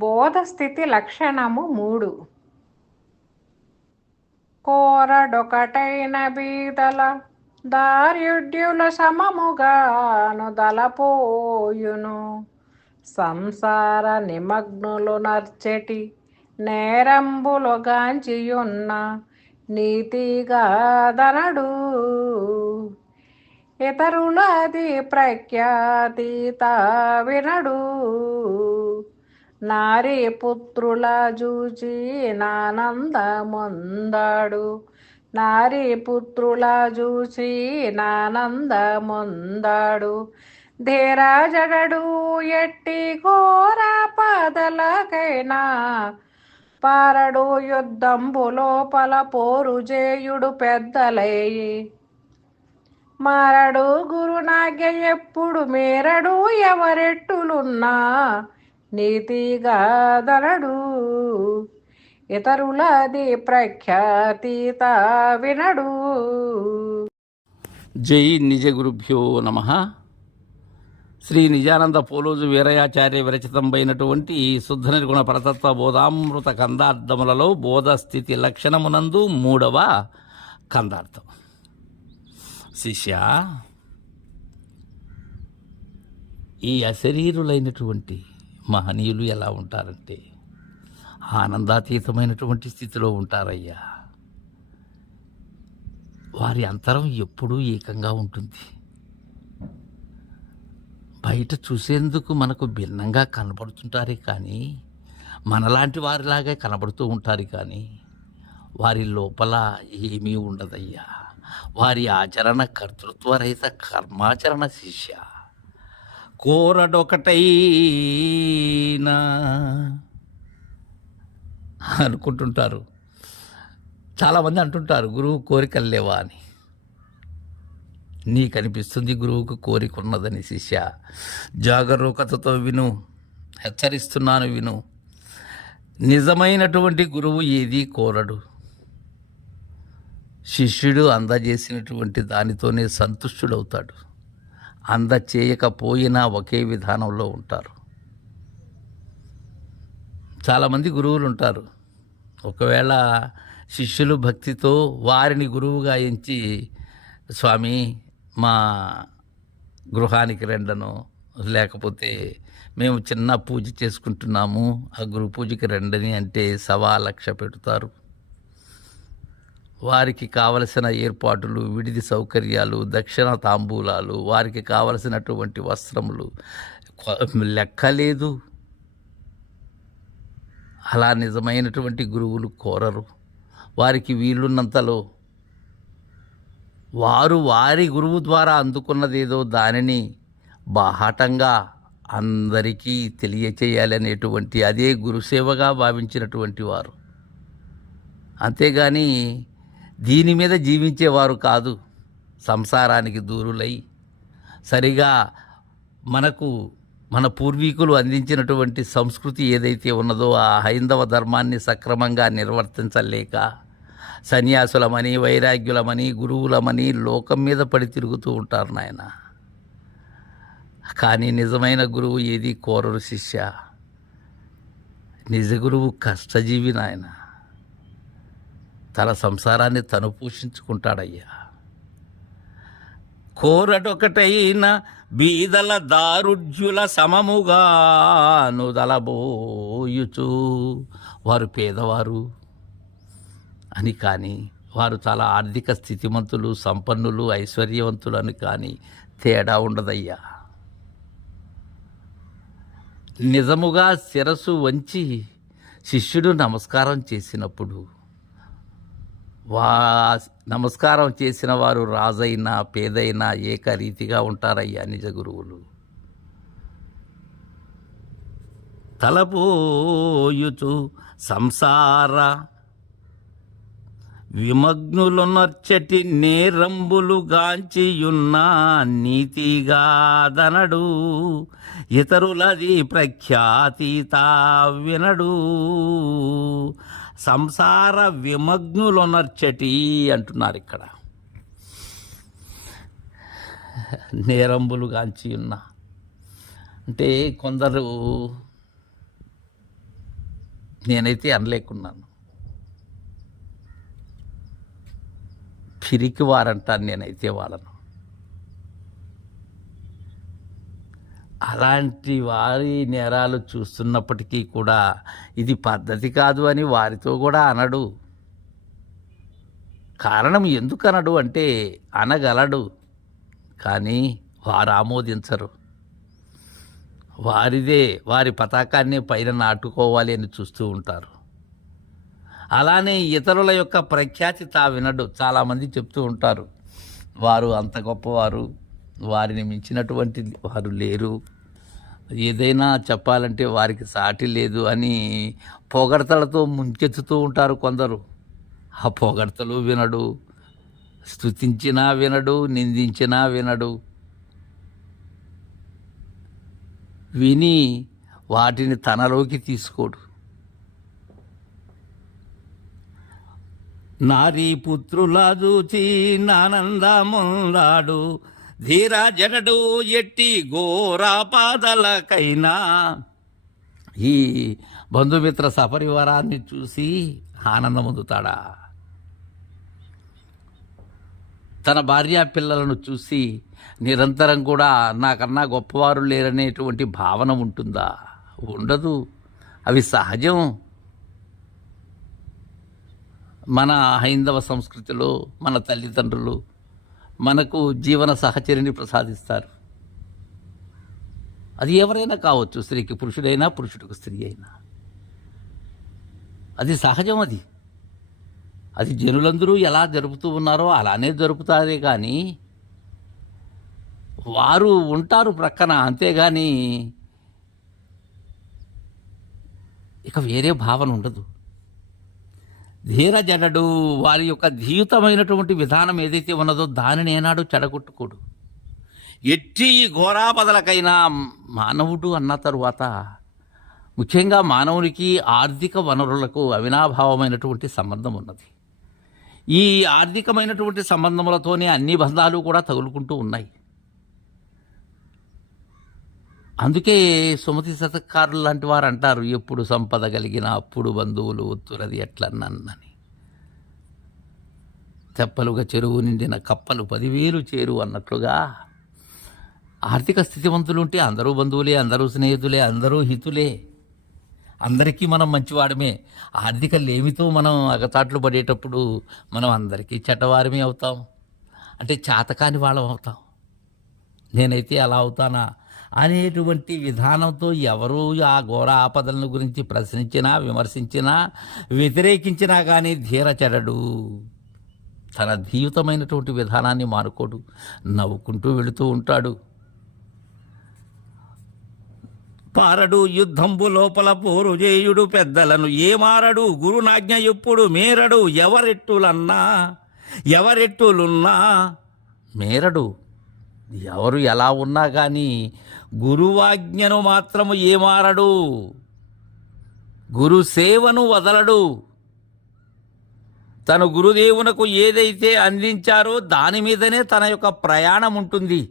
బోధస్థితి లక్షణము మూడు. కోరడొకటైన బీదల దార్యుడ్యుల సమముగాను దలపోయును. సంసార నిమగ్నులు నర్చెటి నేరంబులు గాంచియున్న నీతిగా దనడు ఇతరులది ప్రఖ్యాతీత వినడు. నారి పుత్రుల చూచి నానందముందాడు నారి పుత్రుల చూసి నానందమొందాడు ధీరాజడడు ఎట్టి ఘోర పదలకైనా పారడు యుద్ధంబు లోపల పోరు చేయుడు పెద్దలయ్యి మారడు గురునాగ్య ఎప్పుడు మేరడు ఎవరెట్టులున్నా నీతిగాదలడు ఇతరులది ప్రఖ్యాతీత వినడు జై నిజ గురుభ్యో నమ. శ్రీ నిజానంద పోలోజు వీరయాచార్య విరచితంపైనటువంటి శుద్ధ నిర్గుణ పరతత్వ బోధామృత కందార్థములలో బోధస్థితి లక్షణమునందు మూడవ కందార్థం. శిష్య ఈ అశరీరులైనటువంటి మహనీయులు ఎలా ఉంటారంటే ఆనందాతీతమైనటువంటి స్థితిలో ఉంటారయ్యా. వారి అంతరం ఎప్పుడూ ఏకంగా ఉంటుంది. బయట చూసేందుకు మనకు భిన్నంగా కనబడుతుంటారే కానీ మనలాంటి వారిలాగే కనబడుతూ ఉంటారు కానీ వారి లోపల ఏమీ ఉండదయ్యా. వారి ఆచరణ కర్తృత్వరహిత కర్మాచరణ శిష్య. కోరడొకటైనా అనుకుంటుంటారు. చాలామంది అంటుంటారు గురువు కోరికలు లేవా అని. నీకు అనిపిస్తుంది గురువుకు కోరిక ఉన్నదని శిష్య. జాగరూకతతో విను హెచ్చరిస్తున్నాను విను. నిజమైనటువంటి గురువు ఏది కోరడు. శిష్యుడు అందజేసినటువంటి దానితోనే సంతుష్టుడవుతాడు. అందచేయకపోయినా ఒకే విధానంలో ఉంటారు. చాలామంది గురువులు ఉంటారు ఒకవేళ శిష్యులు భక్తితో వారిని గురువుగా ఎంచి స్వామి మా గృహానికి రెండను లేకపోతే మేము చిన్న పూజ చేసుకుంటున్నాము ఆ గురు పూజకి రెండని అంటే సవా లక్ష పెడతారు. వారికి కావలసిన ఏర్పాటులు విడిది సౌకర్యాలు దక్షిణ తాంబూలాలు వారికి కావలసినటువంటి వస్త్రములు. లెక్కలేదు. అలా నిజమైనటువంటి గురువులు కోరరు. వారికి వీలున్నంతలో వారు వారి గురువు ద్వారా అందుకున్నదేదో దానిని బాహాటంగా అందరికీ తెలియచేయాలనేటువంటి అదే గురుసేవగా భావించినటువంటి వారు. అంతేగాని దీని మీద జీవించేవారు కాదు. సంసారానికి దూరులై సరిగా మనకు మన పూర్వీకులు అందించినటువంటి సంస్కృతి ఏదైతే ఉన్నదో ఆ హైందవ ధర్మాన్ని సక్రమంగా నిర్వర్తించలేక సన్యాసులమని వైరాగ్యులమని గురువులమని లోకం మీద పడి తిరుగుతూ ఉంటారు నాయన. కానీ నిజమైన గురువు ఏది? కోరరు శిష్య. నిజ గురువు కష్టజీవి నాయన. తన సంసారాన్ని తను పోషించుకుంటాడయ్యా. కోరటొకటైన బీదల దారుఢ్యుల సమముగా నుదలబోయుచు. వారు పేదవారు అని కానీ వారు చాలా ఆర్థిక స్థితిమంతులు సంపన్నులు ఐశ్వర్యవంతులు అని కానీ తేడా ఉండదయ్యా. నిజముగా శిరస్సు వంచి శిష్యుడు నమస్కారం చేసినప్పుడు వా నమస్కారం చేసిన వారు రాజైనా పేదైనా ఏకరీతిగా ఉంటారయ్యా నిజ గురువులు. తలపోయుచు సంసార విమగ్నులొనర్చటి నేరంబులు గాంచియున్న నీతిగాదనడు. ఇతరులది ఇతరులది తా వినడు. సంసార విమగ్నులొనర్చటి అంటున్నారు ఇక్కడ నేరంబులుగాంచి ఉన్న అంటే కొందరు నేనైతే అనలేకున్నాను. పిరికి వారంటాను నేనైతే వాళ్ళను. అలాంటి వారి నేరాలు చూస్తున్నప్పటికీ కూడా ఇది పద్ధతి కాదు అని వారితో కూడా అనడు. కారణం ఎందుకు అనడు అంటే అనగలడు. కానీ వారు ఆమోదించరు. వారిదే వారి పతాకాన్ని పైన నాటుకోవాలి అని చూస్తూ ఉంటారు. అలానే ఇతరుల యొక్క ప్రఖ్యాతి తా వినడు. చాలామంది చెప్తూ ఉంటారు. వారు అంత గొప్పవారు. వారిని మించినటువంటి వారు లేరు. ఏదైనా చెప్పాలంటే వారికి సాటి లేదు అని పొగడతలతో ముంచెత్తుతూ ఉంటారు కొందరు. ఆ పొగడతలు వినడు స్థుతించినా వినడు నిందించినా వినడు. విని వాటిని తనలోకి తీసుకోడు. నారీ పుత్రుల చూచి నానందముందాడు ధీర జడడు ఎట్టి ఘోరాపాదలకైనా ఈ బంధుమిత్ర సపరివారాన్ని చూసి ఆనందముందుతాడా? తన భార్య పిల్లలను చూసి నిరంతరం కూడా నాకన్నా గొప్పవారు లేరనేటువంటి భావన ఉంటుందా? ఉండదు. అవి సహజం. మన హైందవ సంస్కృతిలో మన తల్లిదండ్రులు మనకు జీవన సహచరిని ప్రసాదిస్తారు. అది ఎవరైనా కావచ్చు స్త్రీకి పురుషుడైనా పురుషుడికి స్త్రీ అయినా. అది సహజం అది. అది జనులందరూ ఎలా జరుపుతూ ఉన్నారో అలానే జరుపుతారే కానీ వారు ఉంటారు ప్రక్కన అంతేగాని ఇక వేరే భావన ఉండదు. ధీర జడడు వారి యొక్క ధీయుతమైనటువంటి విధానం ఏదైతే ఉన్నదో దానిని ఏనాడు చెడగొట్టుకోడు. ఎట్టి ఘోరాపదలకైనా మానవుడు అన్న తరువాత ముఖ్యంగా మానవునికి ఆర్థిక వనరులకు అవినాభావమైనటువంటి సంబంధం ఉన్నది. ఈ ఆర్థికమైనటువంటి సంబంధములతోనే అన్ని బంధాలు కూడా తగులుకుంటూ ఉన్నాయి. అందుకే సుమతి శతకారులు లాంటి వారు అంటారు ఎప్పుడు సంపద కలిగిన అప్పుడు బంధువులు ఒత్తురది ఎట్లన్నని తెప్పలుగా చెరువు నిండిన కప్పలు పదివేలు చేరు అన్నట్లుగా ఆర్థిక స్థితివంతులు ఉంటే అందరూ బంధువులే అందరూ స్నేహితులే అందరూ హితులే. అందరికీ మనం మంచివాడమే. ఆర్థిక లేమితో మనం అగతాట్లు పడేటప్పుడు మనం అందరికీ చెడ్డవారమే అవుతాం. అంటే చేతకాని వాళ్ళం అవుతాం. నేనైతే అలా అవుతానా? అనేటువంటి విధానంతో ఎవరు ఆ ఘోర ఆపదలను గురించి ప్రశ్నించినా విమర్శించినా వ్యతిరేకించినా కానీ ధీర చెడడు. తన ధీయుతమైనటువంటి విధానాన్ని మానుకోడు. నవ్వుకుంటూ వెళుతూ ఉంటాడు. పారడు యుద్ధంబు లోపల పోరు చేయుడు పెద్దలను ఏమారడు? గురునాజ్ఞ ఎప్పుడు మేరడు? ఎవరెట్టులన్నా? ఎవరెట్టులున్నా? మేరడు. ఎవరు ఎలా ఉన్నా కానీ గురువాజ్ఞను మాత్రము ఏమారడు గురు సేవను వదలడు. తను గురుదేవునకు ఏదైతే అందించారో దాని మీదనే తన యొక్క ప్రయాణం ఉంటుంది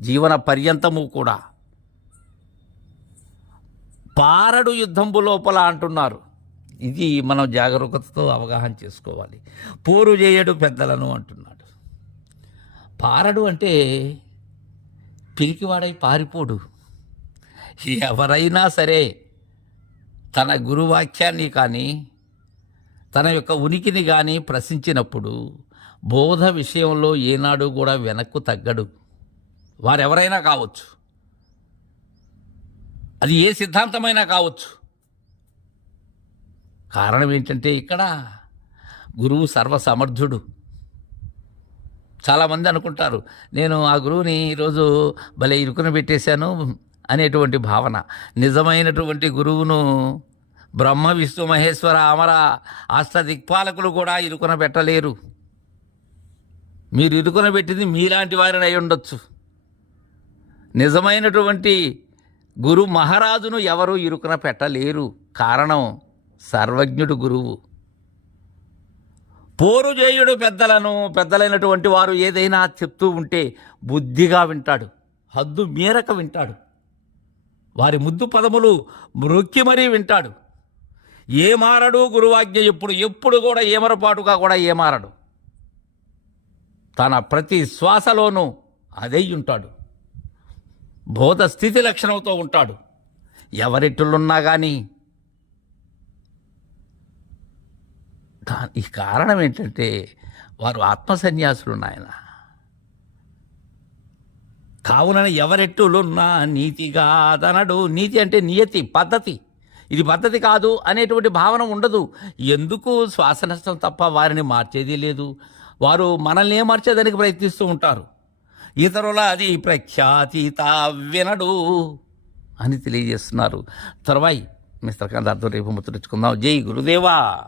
జీవన పర్యంతము కూడా. పారడు యుద్ధంబు లోపల అంటున్నారు. ఇది మనం జాగరూకతతో అవగాహన చేసుకోవాలి. పోరు చేయడు పెద్దలను అంటున్నాడు. పారడు అంటే పిరికివాడై పారిపోడు. ఎవరైనా సరే తన గురువాక్యాన్ని కానీ తన యొక్క ఉనికిని కానీ ప్రశ్నించినప్పుడు బోధ విషయంలో ఏనాడు కూడా వెనక్కు తగ్గడు. వారెవరైనా కావచ్చు. అది ఏ సిద్ధాంతమైనా కావచ్చు. కారణం ఏంటంటే ఇక్కడ గురువు సర్వసమర్థుడు. చాలామంది అనుకుంటారు నేను ఆ గురువుని ఈరోజు భలే ఇరుకున పెట్టేశాను అనేటువంటి భావన. నిజమైనటువంటి గురువును బ్రహ్మ విష్ణు మహేశ్వర అమర అష్ట దిక్పాలకులు కూడా ఇరుకున పెట్టలేరు. మీరు ఇరుకున పెట్టింది మీలాంటి వారిని అయి ఉండొచ్చు. నిజమైనటువంటి గురు మహారాజును ఎవరు ఇరుకున పెట్టలేరు. కారణం సర్వజ్ఞుడు గురువు. పోరు చేయుడు పెద్దలను పెద్దలైనటువంటి వారు ఏదైనా చెప్తూ ఉంటే బుద్ధిగా వింటాడు. హద్దు మీరక వింటాడు. వారి ముద్దు పదములు మృక్కి మరీ వింటాడు. ఏ మారడు గురువాజ్ఞ ఎప్పుడు ఎప్పుడు కూడా ఏమరపాటుగా కూడా ఏమారడు తన ప్రతి శ్వాసలోనూ అదే ఉంటాడు. బోధ స్థితి లక్షణంతో ఉంటాడు. ఎవరెట్టులున్నా కానీ దా- ఈ కారణం ఏంటంటే వారు ఆత్మసన్యాసులు నాయన. కావున ఎవరెట్టులున్నా నీతిగా కాదనడు నీతి అంటే నియతి పద్ధతి. ఇది పద్ధతి కాదు అనేటువంటి భావన ఉండదు. ఎందుకు శ్వాస నష్టం తప్ప వారిని మార్చేది లేదు? వారు మనల్ని మార్చేదానికి ప్రయత్నిస్తూ ఉంటారు. ఇతరుల అది ప్రఖ్యాతిత వినడు అని తెలియజేస్తున్నారు. తర్వాయి మిస్టర్ కాంతార్థం రేపు ముచ్చరించుకుందాం జై గురుదేవా!